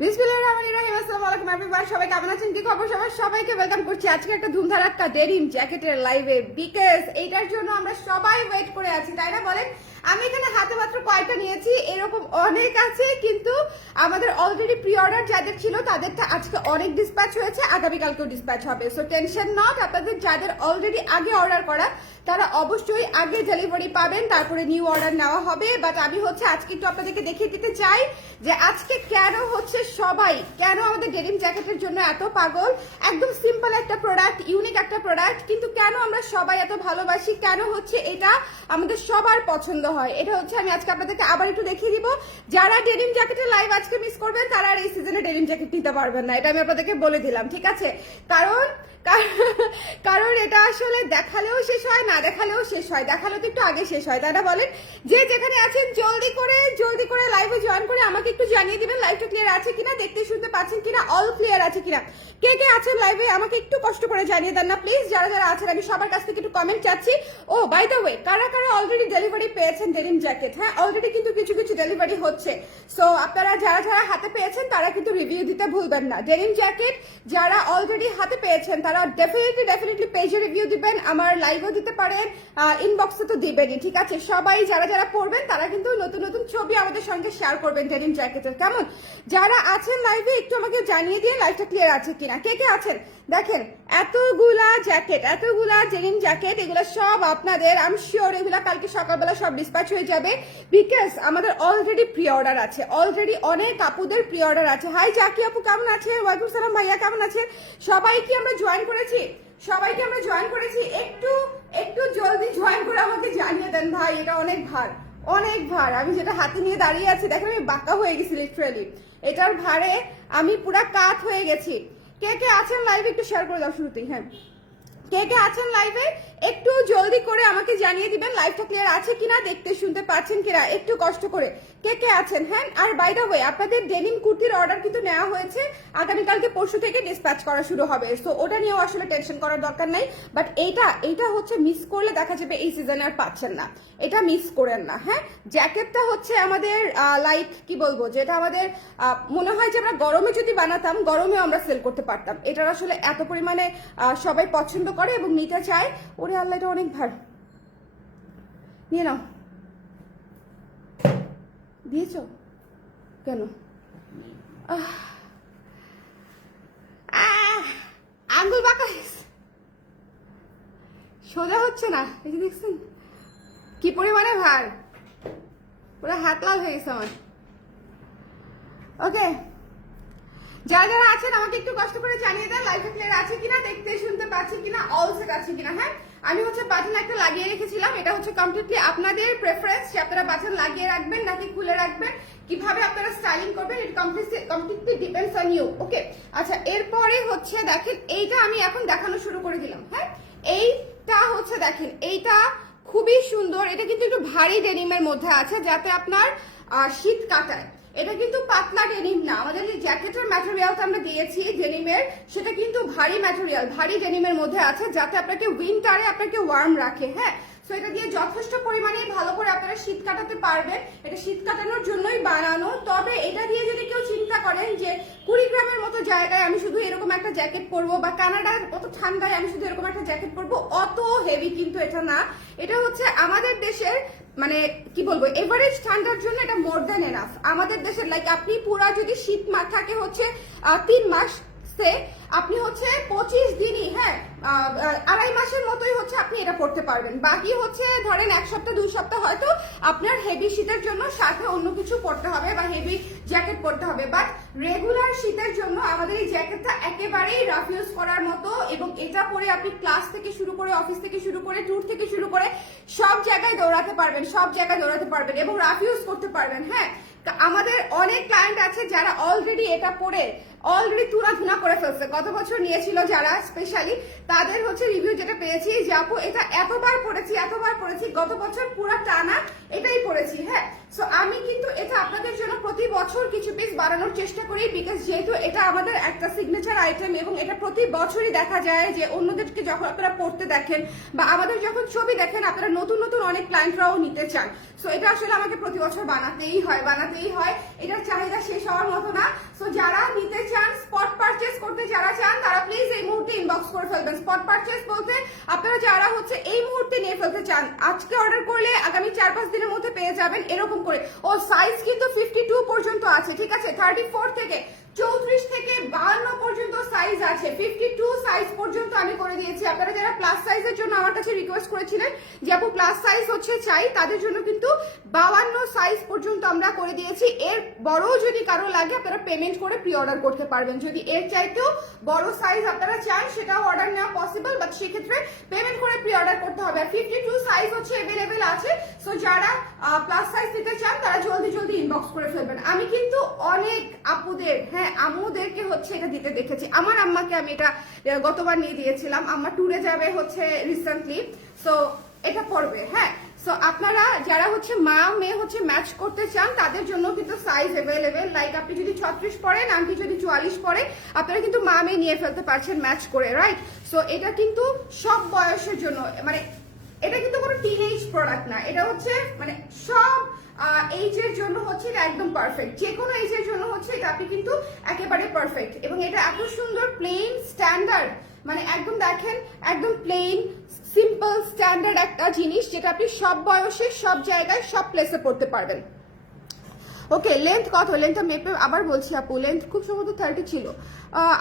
বিসমিল্লাহিররহমানিররহিম। আসসালামু আলাইকুম এভরিওয়ান, সবাই কেমন আছেন, কি খবর? সবাইকে ওয়েলকাম করছি আজকে একটা ধুমধারাক্কা ডেনিম জ্যাকেটের লাইভে। বিকজ এইটার জন্য আমরা সবাই ওয়েট করে আছি, তাই না বলেন? আমি এখানে হাতে মাত্র কয়টা নিয়েছি, এরকম অনেক আছে, কিন্তু আমাদের অলরেডি প্রি অর্ডার যাদের ছিল তাদেরটা আজকে অনেক ডিসপ্যাচ হয়েছে, আগামীকালকেও ডিসপ্যাচ হবে। সো টেনশন নট, আপনাদের যাদের অলরেডি আগে অর্ডার করা তারা অবশ্যই আগে ডেলিভারি পাবেন, তারপরে নিউ অর্ডার নেওয়া হবে। বাট আমি আজকে একটু আপনাদেরকে দেখিয়ে দিতে চাই যে আজকে কেন সবাই কেন আমাদের ডেনিম জ্যাকেটের জন্য এত পাগল। একদম সিম্পল একটা প্রোডাক্ট, ইউনিক একটা প্রোডাক্ট, কিন্তু কেন আমরা সবাই এত ভালোবাসি, কেন এটা আমাদের সবার পছন্দ হয়। এটা আমি আজকে আপনাদেরকে আবার একটু দেখিয়ে দিব। যারা ডেনিম জ্যাকেটের লাইভ আজকে মিস করবেন তারা আর এই সিজনে ডেনিম জ্যাকেট নিতে পারবেন না, এটা আমি আপনাদেরকে বলে দিলাম, ঠিক আছে? কারণ এটা আসলে দেখালেও শেষ হয়, না দেখালেও শেষ হয়, দেখালেও তো একটু আগে শেষ হয়, তাই না বলেন? যে যেখানে আছেন জলদি করে লাইভে জয়েন করে আমাকে একটু জানিয়ে দিবেন লাইভটা ক্লিয়ার আছে কিনা, দেখতে শুনতে পাচ্ছেন কিনা, অল ক্লিয়ার আছে কিনা। কে কে আছেন লাইভে আমাকে একটু কষ্ট করে জানিয়ে দেন না প্লিজ। যারা যারা আছেন আমি সবার কাছ থেকে একটু কমেন্ট চাচ্ছি। ও বাই দ্য ওয়ে, কারা কারা অলরেডি ডেলিভারি পেয়েছেন ডেনিম জ্যাকেট? হ্যাঁ, অলরেডি কিন্তু কিছু কিছু ডেলিভারি হচ্ছে। সো আপনারা যারা যারা হাতে পেয়েছেন তারা কিন্তু রিভিউ দিতে ভুলবেন না। ডেনিম জ্যাকেট যারা অলরেডি হাতে পেয়েছেন তারা ডেফিনেটলি পেজে রিভিউ দিবেন, আমার লাইভও দিতে পারেন, ইনবক্সে তো দিবেনই, ঠিক আছে? সবাই যারা যারা পড়বেন তারা কিন্তু নতুন নতুন ছবি আমাদের সঙ্গে শেয়ার করবেন ডেনিম জ্যাকেটের, কেমন? যারা আছেন লাইভে একটু আমাকে জানিয়ে দিয়ে লাইভটা ক্লিয়ার আছে কিনা। কে কে আছেন দেখেন? এতগুলা ডেনিম জ্যাকেট, এগুলো সব আপনাদের, আই এম শিওর এগুলা কালকে সকালবেলা সব ডিসপ্যাচ হয়ে যাবে, বিকজ আমাদের অলরেডি প্রি অর্ডার আছে, অলরেডি অনেক আপুদের প্রি অর্ডার আছে। হাই জাকি আপু, কেমন আছেন? ওয়ালাইকুম সালাম ভাইয়া, কেমন আছেন? সবাইকে আমরা জয়েন করেছি, একটু জলদি জয়েন করে আমাকে জানিয়ে দেন ভাই। এটা অনেক ভার, আমি যেটা হাতে নিয়ে দাঁড়িয়ে আছি দেখেন আমি বাঁকা হয়ে গেছি লিটারালি, এটার ভারে আমি পুরা কাত হয়ে গেছি। কে কে আছেন লাইভে একটু শেয়ার করে দাও শুরুতেই। হ্যাঁ, কে কে আছেন লাইভে একটু জলদি করে আমাকে জানিয়ে দিবেন লাইভটা ক্লিয়ার আছে কিনা, দেখতে শুনতে পাচ্ছেন কিনা, একটু কষ্ট করে কে কে আছেন। হ্যাঁ, আর বাই দ্য ওয়ে আপনাদের ডেনিম কুর্তির অর্ডার কিন্তু নেওয়া হয়েছে, আগামীকালকে পরশু থেকে ডিসপ্যাচ করা শুরু হবে। সো ওটা নিয়েও আসলে টেনশন করার দরকার নাই। বাট এইটা মিস করলে দেখা যাবে এই সিজনে আর পাচ্ছেন না, এটা মিস করেন না। হ্যাঁ, জ্যাকেটটা আমাদের লাইক কি বলবো, যেটা আমাদের মনে হয় যে আমরা গরমে যদি বানাতাম গরমেও আমরা সেল করতে পারতাম। এটার আসলে এত পরিমাণে সবাই পছন্দ করে এবং নিতে চায়। ওরে আল্লাহ, এটা অনেক ভার, নিয়ে নাও। দিয়েছ কেন? আঙ্গুল বাঁকা সোজা হচ্ছে না, এই যে দেখছেন কি পরিমাণে ভার, পুরো হাত লাল হয়ে গেছে আমার। ওকে, যারা যারা আছেন আমাকে একটু কষ্ট করে জানিয়ে দেন লাইভটা ক্লিয়ার আছে কিনা, দেখতে শুনতে পাচ্ছি কিনা, অল সেট আছে কিনা। হ্যাঁ, আমি বাটন একটা লাগিয়ে রেখেছিলাম, এটা কমপ্লিটলি আপনাদের প্রেফারেন্স যে আপনারা বাটন লাগিয়ে রাখবেন নাকি খুলে রাখবেন, কিভাবে আপনারা স্টাইলিং করবেন, এটা কমপ্লিটলি ডিপেন্ডস অন ইউ। ওকে, আচ্ছা, এরপরে দেখেন এইটা আমি এখন দেখানো শুরু করে দিলাম। হ্যাঁ, এইটা দেখেন, এইটা খুবই সুন্দর, এটা কিন্তু একটু ভারী ডেনিমের মধ্যে আছে যাতে আপনার শীত কাটায়। এটা কিন্তু পাতলা ডেনিম না, আমাদের যে জ্যাকেটের ম্যাটেরিয়ালটা আমরা দিয়েছি ডেনিমের, সেটা কিন্তু ভারী ম্যাটেরিয়াল, ভারী ডেনিমের মধ্যে আছে যাতে আপনাকে উইন্টারে আপনাকে ওয়ার্ম রাখে। হ্যাঁ, সো এটা দিয়ে যথেষ্ট পরিমাণে ভালো করে আপনারা শীত কাটাতে পারবেন, এটা শীত কাটানোর জন্যই বানানো। তবে এটা দিয়ে যদি কেউ চিন্তা করেন যে কুড়িগ্রামের মতো জায়গায় আমি শুধু এরকম একটা জ্যাকেট পরবো, বা কানাডার মতো ঠান্ডায় আমি শুধু এরকম একটা জ্যাকেট পরবো, অত হেভি কিন্তু এটা না। এটা আমাদের দেশের মানে কি বলবো, এভারেজ ঠান্ডার জন্য এটা মোর দ্যান এনাফ। আমাদের দেশের লাইক আপনি পুরা যদি শীত থাকে 3 মাস, আপনি 25 দিনই, হ্যাঁ, 2.5 মাসের মতোই আপনি এটা পড়তে পারবেন। বাকি ধরেন 1 সপ্তাহ 2 সপ্তাহ হয়তো আপনার হেভি শীতের জন্য সাথে অন্য কিছু পড়তে হবে বা হেভি জ্যাকেট পরতে হবে। বাট রেগুলার শীতের জন্য আমাদের এই জ্যাকেটটা একেবারেই রাফ ইউজ করার মতো, এবং এটা পরে আপনি ক্লাস থেকে শুরু করে, অফিস থেকে শুরু করে, ট্যুর থেকে শুরু করে সব জায়গায় দৌড়াতে পারবেন এবং রাফ ইউজ করতে পারবেন। হ্যাঁ, আমাদের অনেক ক্লায়েন্ট আছে যারা অলরেডি এটা পরে অলরেডি তুনা করে ফেলছে। গত বছর নিয়েছিল যারা, স্পেশালি তাদের রিভিউ যেটা পেয়েছি যে আপু এটা এতবার পড়েছি, গত বছর পুরো টানা এটাই পড়েছি। হ্যাঁ, সো আমি কিন্তু এটা আপনাদের জন্য প্রতি বছর কিছু পিস বাড়ানোর চেষ্টা করি, বিকজ যেহেতু এটা আমাদের একটা সিগনেচার আইটেম এবং এটা প্রতি বছরই দেখা যায় যে অন্যদেরকে যখন আপনারা পড়তে দেখেন বা আমাদের যখন ছবি দেখেন আপনারা নতুন নতুন অনেক ক্লায়েন্টরাও নিতে চান। সো এটা আসলে আমাকে প্রতি বছর বানাতেই হয়, এটার চাহিদা শেষ হওয়ার মতো না। সো যারা নিতে চান, স্পট পারচেজ করতে যারা চান, তারা প্লিজ এই মুহূর্তে ইনবক্স করে ফেলবেন। স্পট পারচেজ বলতে আপনারা যারা হচ্ছে এই মুহূর্তে নিয়ে ফেলতে চান, আজকে অর্ডার করলে আগামী 4-5 দিনের মধ্যে পেয়ে যাবেন এরকম করে। ও সাইজ কিন্তু 52 পর্যন্ত আছে, ঠিক আছে, 34 থেকে 34 থেকে 52 পর্যন্ত সাইজ আছে, 52 সাইজ পর্যন্ত আমি করে দিয়েছি। আপনারা যারা প্লাস সাইজের জন্য আমার কাছে রিকোয়েস্ট করেছিলেন যে আপু প্লাস সাইজ হচ্ছে চাই, তাদের জন্য কিন্তু 52 সাইজ পর্যন্ত আমরা করে দিয়েছি। এর বড় যদি কারো লাগে আপনারা পেমেন্ট করে প্রি অর্ডার করতে পারবেন। যদি এর চাইতেও বড় সাইজ আপনারা চান সেটাও অর্ডার নেওয়া পসিবল, বাট সেক্ষেত্রে পেমেন্ট করে প্রি অর্ডার করতে হবে। আর 52 সাইজ হচ্ছে অ্যাভেলেবেল আছে। সো যারা প্লাস সাইজ নিতে চান তারা জলদি জলদি ইনবক্স করে ফেলবেন। আমি কিন্তু অনেক আপুদের, হ্যাঁ আম্মুদেরকে হচ্ছে এটা দিতে দেখেছি। আমার আম্মাকে আমি এটা গতবার নিয়ে দিয়েছিলাম, আম্মা ট্যুরে যাবে হচ্ছে রিসেন্টলি, সো এটা পড়বে। হ্যাঁ, সো আপনারা যারা হচ্ছে মা মেয়ে হচ্ছে ম্যাচ করতে চান তাদের জন্য কিন্তু সাইজ অ্যাভেলেবেল। লাইক আপনি যদি 36 পরেন, আন্টি যদি 44 পরে, আপনারা কিন্তু মা মেয়ে নিয়ে ফেলতে পারছেন ম্যাচ করে, রাইট? সো এটা কিন্তু সব বয়সের জন্য, মানে এটা কিন্তু কোনো টিনেজ প্রোডাক্ট না, এটা হচ্ছে মানে সব এইজের জন্য হচ্ছে এটা একদম পারফেক্ট। যে কোনো এইজের জন্য হচ্ছে এটা আপনি কিন্তু একেবারে পারফেক্ট। এবং এটা এত সুন্দর প্লেন স্ট্যান্ডার্ড, মানে একদম দেখেন একদম প্লেন সিম্পল স্ট্যান্ডার্ড একটা জিনিস যেটা আপনি সব বয়সে সব জায়গায় সব প্লেসে পড়তে পারবেন। ওকে, লেন্থ কত? লেন্থটা মেপে আবার বলছি আপু, লেন্থ খুব সম্ভবত 30 ছিল।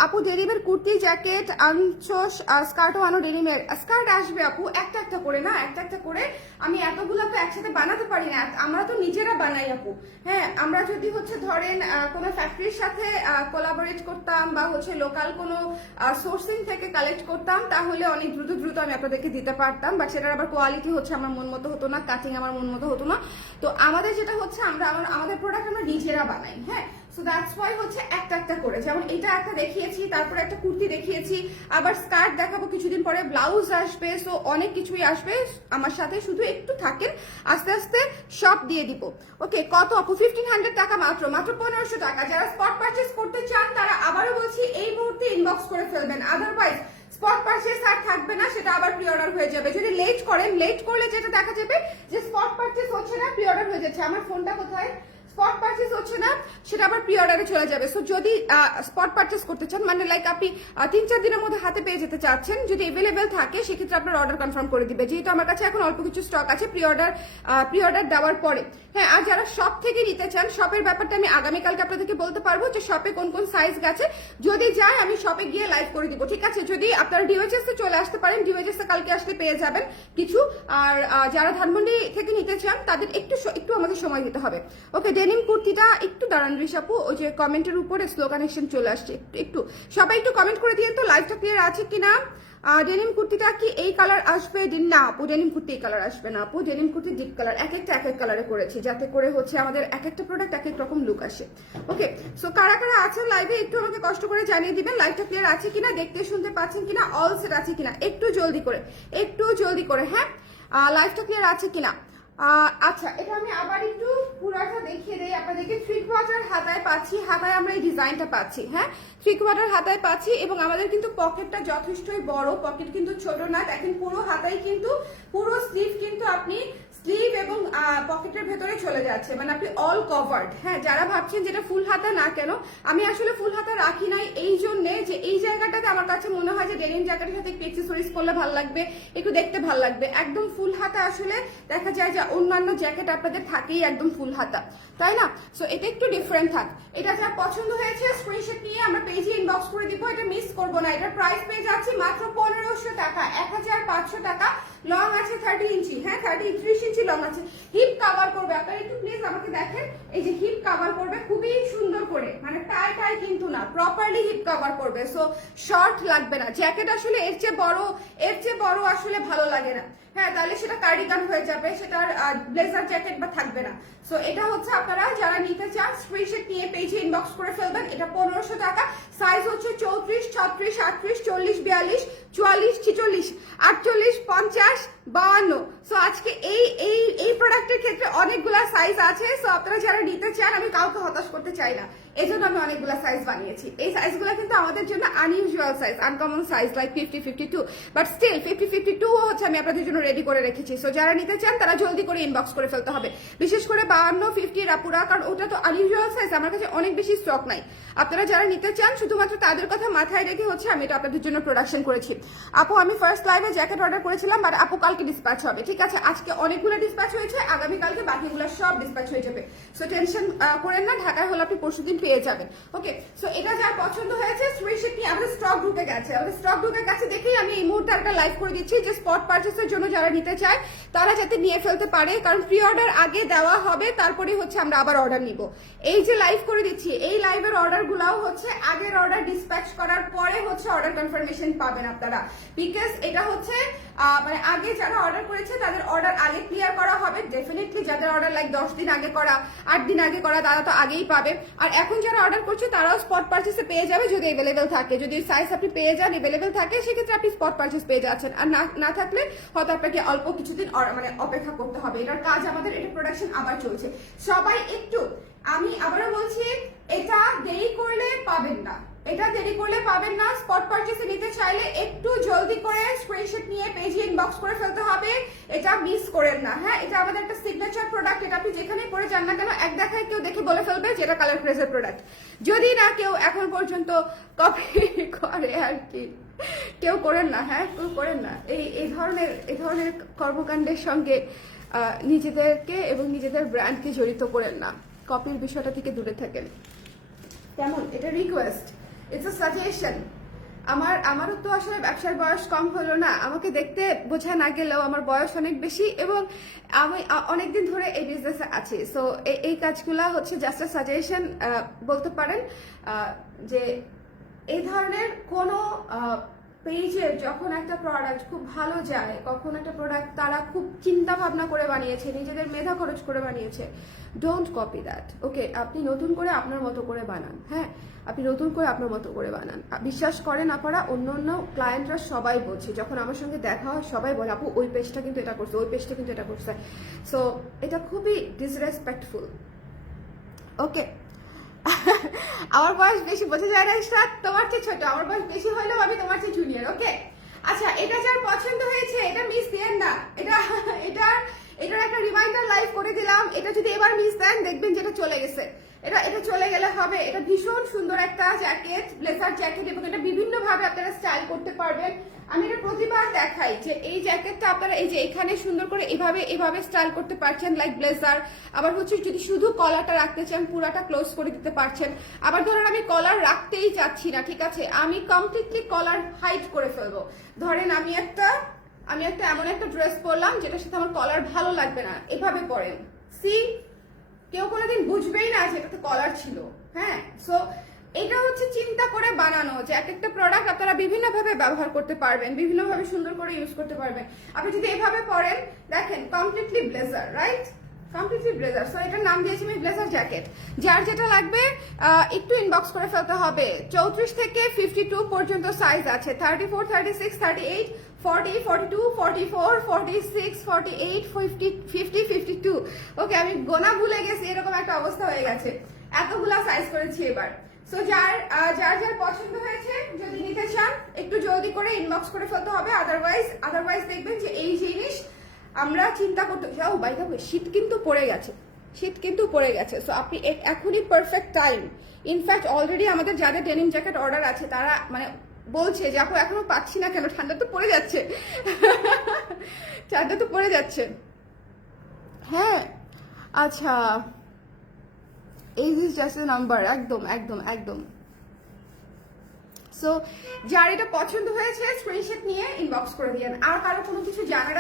আপু ডেনিমের কুর্তি জ্যাকেট আনছো, স্কার্টও আনো ডেনিমের। স্কার্ট আসবে আপু একটা একটা করে, না একটা একটা করে, আমি এতগুলো তো একসাথে বানাতে পারি না, আমরা তো নিজেরা বানাই আপু। হ্যাঁ, আমরা যদি হচ্ছে ধরেন কোনো ফ্যাক্টরির সাথে কোলাবোরেট করতাম বা হচ্ছে লোকাল কোনো সোর্সিং থেকে কালেক্ট করতাম তাহলে অনেক দ্রুত দ্রুত আমি আপনাদেরকে দিতে পারতাম, বাট সেটার আবার কোয়ালিটি হচ্ছে আমার মন মতো হতো না, কাটিং আমার মন মতো হতো না। তো আমাদের যেটা হচ্ছে আমরা আমাদের প্রোডাক্ট আমরা নিজেরা বানাই। হ্যাঁ, সো দ্যাটস ওয়াই হচ্ছে একটা একটা করে, যেমন এটা একটা দেখিয়েছি, তারপরে একটা কুর্তি দেখিয়েছি, আবার স্কার্ট দেখাবো কিছুদিন পরে, ব্লাউজ আসবে, সো অনেক কিছুই আসবে। আমার সাথে শুধু একটু থাকেন, আস্তে আস্তে সব দিয়ে দিব। ওকে, কত আপু? 1500 টাকা মাত্র, মাত্র 1500 টাকা। যারা স্পট পারচেজ করতে চান তারা আবারও বলছি এই মুহূর্তে ইনবক্স করে ফেলবেন, আদারওয়াইজ স্পট পারচেজ আর থাকবে না, সেটা আবার প্রি অর্ডার হয়ে যাবে। যদি লেট করেন, লেট করলে যেটা দেখা যাবে যে স্পট পারচেজ হচ্ছে না, প্রি অর্ডার হয়ে যাচ্ছে। আমার ফোনটা কোথায়? স্পট পারচেজ হচ্ছে না, সেটা আবার প্রি অর্ডারে চলে যাবে। সো যদি স্পট পারচেজ করতে চান, মানে লাইক আপনি 3-4 দিনের মধ্যে হাতে পেয়ে যেতে চাচ্ছেন, যদি অ্যাভেলেবেল থাকে সেক্ষেত্রে আপনার অর্ডার কনফার্ম করে দিবে। যেহেতু আমার কাছে এখন অল্প কিছু স্টক আছে প্রি অর্ডার দেওয়ার পরে। হ্যাঁ, আর যারা শপ থেকে নিতে চান, শপের ব্যাপারটা আমি আগামীকালকে আপনাদেরকে বলতে পারবো যে শপে কোন কোন সাইজ গেছে। যদি যায় আমি শপে গিয়ে লাইভ করে দিব, ঠিক আছে? যদি আপনারা ডিওএইচএস এ চলে আসতে পারেন, ডিওএইচএস এ কালকে আসলে পেয়ে যাবেন কিছু। আর যারা ধানমন্ডি থেকে নিতে চান তাদের একটু আমাদের সময় দিতে হবে। ওকে, ডেনিম কুর্তিটা একটু দাঁড়ান রিশাপু, ওই যে কমেন্টের উপরে স্লো কানেকশন চলে আসছে, একটু সবাই একটু কমেন্ট করে দিয়ে তো লাইভটা ক্লিয়ার আছে কিনা। ডেনিম কুর্তিটা কি এই কালার আসবে? না আপু, ডেনিম কুর্তি এই কালার আসবে না আপু, ডেনিম কুর্তি ডিপ কালার, এক একটা এক এক কালারে করেছি যাতে করে হচ্ছে আমাদের এক একটা প্রোডাক্ট এক এক রকম লুক আসে। ওকে, সো কারা কারা আছেন লাইভে একটু আমাকে কষ্ট করে জানিয়ে দিবেন লাইভটা ক্লিয়ার আছে কিনা, দেখতে শুনতে পাচ্ছেন কিনা, অল সেট আছে কিনা, একটু জলদি করে, হ্যাঁ লাইভটা ক্লিয়ার আছে কিনা। আচ্ছা, এটা আমি আবার একটু পুরাটা দেখিয়ে দেই আপনাদেরকে। 3/4 হাতায় পাচ্ছি, হাতায় আমরা এই ডিজাইনটা পাচ্ছি। হ্যাঁ, 3/4 হাতায় পাচ্ছি এবং আমাদের কিন্তু পকেটটা যথেষ্টই বড়, পকেট কিন্তু ছোট না। দেখেন পুরো হাতায় কিন্তু পুরো স্লিভ কিন্তু আপনি স্লিভ এবং পকেটের ভেতরে চলে যাচ্ছে, মানে আপনি অল কভার্ড। হ্যাঁ, যারা ভাবছেন যেটা ফুল হাতা না কেন, আমি আসলে ফুল হাতা রাখি নাই এই জন্যে যে এই জায়গাটাতে আমার কাছে মনে হয় যে ডেনিম জ্যাকেটের সাথে একটু এক্সেসরিজ করলে ভালো লাগবে, একটু দেখতে ভালো লাগবে। একদম ফুল হাতা আসলে দেখা যায় যে অন্যান্য জ্যাকেট আপনাদের থাকেই একদম ফুল হাতা, তাই না? সো এটা একটু ডিফারেন্ট থাক। এটা যা পছন্দ হয়েছে স্ক্রিনশট নিয়ে আমরা পেজে ইনবক্স করে দিব, এটা মিস করবো না। এটার প্রাইস পেয়ে যাচ্ছি মাত্র 1500 টাকা, 1500 টাকা। লং আছে 30 ইঞ্চি, হ্যাঁ 30-30 ইঞ্চি লং আছে। হিপ কাভার করবে, আপনারা একটু প্লিজ আমাকে দেখেন, এই যে হিপ কাভার করবে খুবই সুন্দর করে, মানে টাই কিন্তু না, প্রপারলি হিপ কাভার করবে। সো শর্ট লাগবে না। জ্যাকেট আসলে এর চেয়ে বড় আসলে ভালো লাগে না। হ্যাঁ, তাহলে সেটা কার্ডিগান হয়ে যাবে, সেটার ব্লেজার জ্যাকেট বা থাকবে না। সো এটা হচ্ছে আপনারা যারা নিতে চান স্ক্রিনশট নিয়ে পেজে ইনবক্স করে ফেলবেন। এটা 1500 টাকা। সাইজ হচ্ছে 34, 36, 38, 40, 42, 44, 46, 48, 50, 52। সো আজকে এই প্রোডাক্টের ক্ষেত্রে অনেকগুলা সাইজ আছে। সো আপনারা যারা নিতে চান, আমি কাউকে হতাশ করতে চাই না, এই জন্য আমি অনেকগুলো সাইজ বানিয়েছি। এই সাইজগুলো কিন্তু আমাদের জন্য unusual size, uncommon size, like 50-52, but still 50-52 হচ্ছে আমি আপনাদের জন্য রেডি করে রেখেছি। সো যারা নিতে চান তারা জলদি করে ইনবক্স করে ফেলতে হবে, বিশেষ করে 52-50 আপুরা, কারণ ওটা তো আনইউজুয়াল সাইজ, আমার কাছে অনেক বেশি স্টক নাই। আপনারা যারা নিতে চান শুধুমাত্র তাদের কথা মাথায় রেখে হচ্ছে আমি এটা আপনাদের জন্য প্রোডাকশন করেছি। আপু আমি ফার্স্ট লাইভে জ্যাকেট অর্ডার করেছিলাম, বাট আপু কালকে ডিসপ্যাচ হবে, ঠিক আছে? আজকে অনেকগুলো ডিসপ্যাচ হয়েছে, আগামীকালকে বাকিগুলো সব ডিসপ্যাচ হয়ে যাবে। সো টেনশন করেন না, ঢাকায় হলে আপনি পরশুদিন পেয়ে যাবেন। ওকে, সো এটা যার পছন্দ হয়েছে স্ক্রিনশট নিয়ে, আমাদের স্টক ঢুকে গেছে, আমাদের স্টক ঢুকে গেছে দেখেই আমি এই মুহূর্তে একটা লাইভ করে দিচ্ছি যে স্পট পারচেসের জন্য যারা নিতে চায় তারা যাতে নিয়ে ফেলতে পারে, কারণ প্রি অর্ডার আগে দেওয়া হবে, তারপরে হচ্ছে আমরা আবার অর্ডার নিব। এই যে লাইভ করে দিচ্ছি, এই লাইভের অর্ডার গুলাও হচ্ছে আগের অর্ডার ডিসপ্যাচ করার পরে হচ্ছে অর্ডার কনফার্মেশন পাবেন আপনারা, বিকজ এটা হচ্ছে মানে আগে যারা অর্ডার করেছে তাদের অর্ডার আগে ক্লিয়ার করা হবে। ডেফিনেটলি যাদের অর্ডার লাইক 10 দিন আগে করা, 8 দিন আগে করা, তারা তো আগেই পাবে। আর এখন যারা অর্ডার করছে তারাও স্পট পারচেসে পেয়ে যাবে যদি অ্যাভেলেবেল থাকে, যদি সাইজ আপনি পেয়ে যান অ্যাভেলেবেল থাকে, সেক্ষেত্রে আপনি স্পট পারচেস পেয়ে যাচ্ছেন। আর না থাকলে হয়তো আপনাকে অল্প কিছুদিন মানে অপেক্ষা করতে হবে। এটার কাজ আমাদের, এটা প্রোডাকশন আবার চলছে। সবাই একটু, আমি আবারও বলছি, এটা দেরি করলে পাবেন না, এটা দেরি করলে পাবেন না। স্পট পারচেসে নিতে চাইলে একটু জলদি করে স্ক্রিনশট নিয়ে পেজে ইনবক্স করে ফেলতে হবে, এটা মিস করেন না। হ্যাঁ, এটা আমাদের একটা সিগনেচার প্রোডাক্ট, এটা আপনি যেখানে পরে যান না কেন এক দেখায় কেউ দেখে বলে ফেলবে যে এটা কালার ক্রেজের প্রোডাক্ট, যদি না কেউ এখন পর্যন্ত কপি করে আর কি। কেউ করেন না, হ্যাঁ কেউ করেন না এই ধরনের কর্মকাণ্ডের সঙ্গে নিজেদেরকে এবং নিজেদের ব্র্যান্ডকে জড়িত করেন না, কপির বিষয়টা থেকে দূরে থাকেন, কেমন? এটা রিকোয়েস্ট, ইটস আ সাজেশন। আমারও তো আসলে ব্যবসার বয়স কম হলো না, আমাকে দেখতে বোঝা না গেলেও আমার বয়স অনেক বেশি এবং আমি অনেকদিন ধরে এই বিজনেসে আছি। সো এই কাজগুলা হচ্ছে জাস্ট আ সাজেশন বলতে পারেন, যে এই ধরনের কোনো পেজে যখন একটা প্রোডাক্ট খুব ভালো যায়, কখন একটা প্রোডাক্ট তারা খুব চিন্তা ভাবনা করে বানিয়েছে, নিজেদের মেধা খরচ করে বানিয়েছে, ডোন্ট কপি দ্যাট। ওকে, আপনি নতুন করে আপনার মতো করে বানান। হ্যাঁ, আপনি নতুন করে আপনার মতো করে বানান। বিশ্বাস করেন আপনারা, অন্য ক্লায়েন্টরা সবাই বলছে, যখন আমার সঙ্গে দেখা হয় সবাই বলে আপু ওই পেজটা কিন্তু এটা করছে, ওই পেজটা কিন্তু এটা করছে। সো এটা খুবই ডিসরেসপেক্টফুল। ওকে, আমার বয়স বেশি বোঝা যায় না, তোমার চেয়ে ছোট, আমার বয়স বেশি হলেও আমি তোমার চেয়ে জুনিয়র। ওকে, আচ্ছা, এটা যার পছন্দ হয়েছে এটা মিস দেন না, এটার একটা রিমাইন্ডার লাইভ করে দিলাম। এটা যদি এবার মিস দেন দেখবেন যেটা চলে গেছে, এটা চলে গেলে হবে। এটা ভীষণ সুন্দর একটা জ্যাকেট, ব্লেজার জ্যাকেট, এবং এটা বিভিন্ন ভাবে আপনারা স্টাইল করতে পারবেন। আমি এটা প্রতিবার দেখাই যে এই জ্যাকেটটা আপনারা এই যে এখানে সুন্দর করে এভাবে স্টাইল করতে পারছেন লাইক ব্লেজার। আবার হচ্ছে যদি শুধু কলারটা রাখতে চান পুরাটা ক্লোজ করে দিতে পারছেন। আবার ধরেন আমি কলার রাখতেই চাচ্ছি না, ঠিক আছে, আমি কমপ্লিটলি কলার হাইড করে ফেলবো। ধরেন আমি একটা এমন একটা ড্রেস পরলাম যেটার সাথে আমার কলার ভালো লাগবে না, এভাবে পরেন, সি কেউ কোনোদিন বুঝবেই না যে এটাতে কলার ছিল। হ্যাঁ, সো এটা হচ্ছে চিন্তা করে বানানো যে এক একটা প্রোডাক্ট আপনারা বিভিন্ন ভাবে ব্যবহার করতে পারবেন, বিভিন্ন ভাবে সুন্দর করে ইউজ করতে পারবেন। আপনি যদি এভাবে পরেন, দেখেন completely blazer, right, completely blazer. So এটার নাম দিয়েছি আমি ব্লেজার জ্যাকেট। যার যেটা লাগবে একটু ইনবক্স করে ফেলতে হবে। 34 থেকে 52 পর্যন্ত সাইজ আছে, 34, 36, 38, 40, 42, 44, 46, 48, 50, 50, 52। ওকে, আমি গোনা ভুলে গেছি, এরকম একটা অবস্থা হয়ে গেছে, এতগুলা সাইজ করেছি এবার। সো যার পছন্দ হয়েছে যদি নিতে চান একটু জলদি করে ইনবক্স করে ফেলতে হবে, আদারওয়াইজ দেখবেন যে এই জিনিস আমরা চিন্তা করতে যাও। বাই দ্য ওয়ে, শীত কিন্তু পড়ে গেছে, সো আপনি এখনই পারফেক্ট টাইম। ইনফ্যাক্ট অলরেডি আমাদের যাদের ডেনিম জ্যাকেট অর্ডার আছে তারা মানে বলছে যে আপু এখনো পাচ্ছি না কেন, ঠান্ডা তো পড়ে যাচ্ছে। ঠান্ডা তো পড়ে যাচ্ছে। হ্যাঁ, আচ্ছা, এই ইজ জাস্ট এ নাম্বার, একদম। সো যার এটা পছন্দ হয়েছে স্ক্রিনশট নিয়ে ইনবক্স করে দিয়েন। আর কারো কোনো কিছু জানার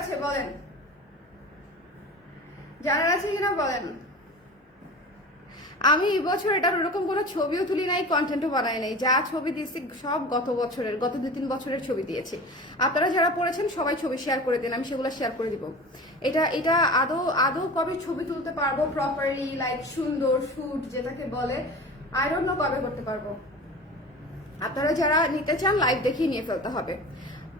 আছে? বলেন, জানার আছে কিনা বলেন। আমি এবছর এটার ওরকম কোনো ছবিও তুলি নাই, কন্টেন্টও বানাই নাই, যা ছবি দিয়েছি সব গত 2-3 বছরের ছবি দিয়েছি। আপনারা যারা পড়েছেন সবাই ছবি শেয়ার করে দিন, আমি সেগুলো শেয়ার করে দিব। এটা আদৌ কবে ছবি তুলতে পারবো প্রপারলি, লাইক সুন্দর শুট যেটাকে বলে, আই ডোন্ট নো কবে করতে পারবো। আপনারা যারা নিতে চান লাইভ দেখিয়ে নিয়ে ফেলতে হবে।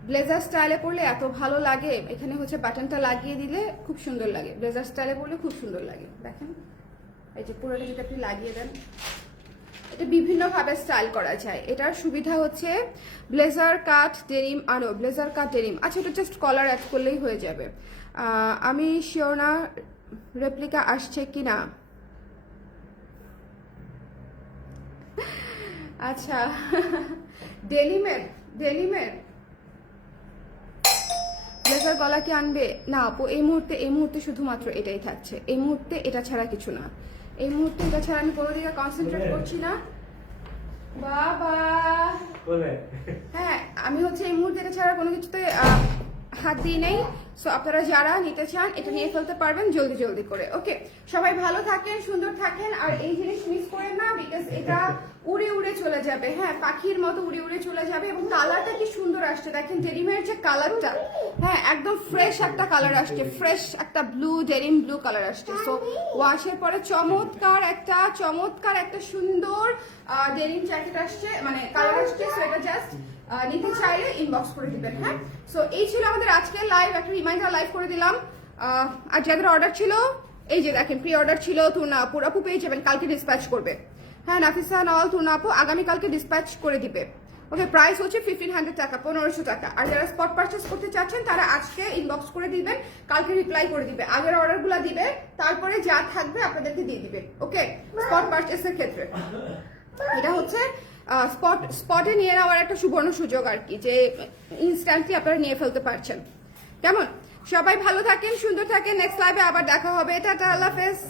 ব্লেজার স্টাইলে পরলে এত ভালো লাগে, এখানে হচ্ছে বাটনটা লাগিয়ে দিলে খুব সুন্দর লাগে, ব্লেজার স্টাইলে পরলে খুব সুন্দর লাগে। দেখেন এই যে পুরোটা যদি আপনি লাগিয়ে দেন, এটা বিভিন্নভাবে স্টাইল করা যায়। এটার সুবিধা হচ্ছে ব্লেজার কাট ডেনিম, ব্লেজার কাট ডেনিম। আচ্ছা, এটা জাস্ট কলার অ্যাড করলেই হয়ে যাবে। আমি শিওর না রেপ্লিকা আসছে কি না। আচ্ছা, ডেনিমের ব্লেজার গলা কি আনবে? না আপু, এই মুহূর্তে শুধুমাত্র এটাই থাকছে। এই মুহূর্তে এটা ছাড়া কিছু না। এই মুহূর্তে এটা ছাড়া আমি কোনো দিকে কনসেন্ট্রেট করছি না বাবা। হ্যাঁ, আমি হচ্ছে এই মুহূর্তে এটা ছাড়া কোনো কিছুতে হাত দিয়ে নেই। সো আপনারা যারা নিতে চান এটা নিয়ে ফেলতে পারবেন জলদি করে। ওকে, সবাই ভালো থাকেন, সুন্দর থাকেন। আর এই জিনিস মিস করেন না, বিকজ এটা উড়ে চলে যাবে। হ্যাঁ, পাখির মতো উড়ে চলে যাবে। এবং কালারটা কি সুন্দর আসছে দেখেন, ডেনিমের যে কালারটা, হ্যাঁ একদম ফ্রেশ একটা কালার আসছে, ফ্রেশ একটা ব্লু, ডেনিম ব্লু কালার আসছে। সো ওয়াশের পরে চমৎকার একটা সুন্দর ডেনিম জ্যাকেট আসছে, মানে কালার আসছে। সো এটা জাস্ট নিতে চাইলে ইনবক্স করে দিবেন। হ্যাঁ, সো এই ছিল আমাদের আজকের লাইভ। একটা রিমাইন্ডার লাইভ করে দিলাম। আর যাদের অর্ডার ছিল, এই যে দেখেন প্রি অর্ডার ছিল, তুনা আপু পেয়ে যাবেন, কালকে ডিসপ্যাচ করবে। হ্যাঁ, নাফিসা নওয়াল তুনা আপু আগামীকালকে ডিসপ্যাচ করে দিবে। ওকে, প্রাইস হচ্ছে 1500 টাকা, 1500 টাকা। আর যারা স্পট পারচেস করতে চাচ্ছেন তারা আজকে ইনবক্স করে দিবেন, কালকে রিপ্লাই করে দিবে, আগের অর্ডারগুলো দিবে, তারপরে যা থাকবে আপনাদেরকে দিয়ে দিবে। ওকে, স্পট পারচেসের ক্ষেত্রে এটা হচ্ছে স্পটে নিয়ে নেওয়ার একটা সুবর্ণ সুযোগ আর কি, যে ইনস্ট্যান্টলি আপনারা নিয়ে ফেলতে পারছেন। কেমন? সবাই ভালো থাকেন, সুন্দর থাকেন। নেক্সট লাইভে আবার দেখা হবে। টাটা, আল্লাহ হাফেজ।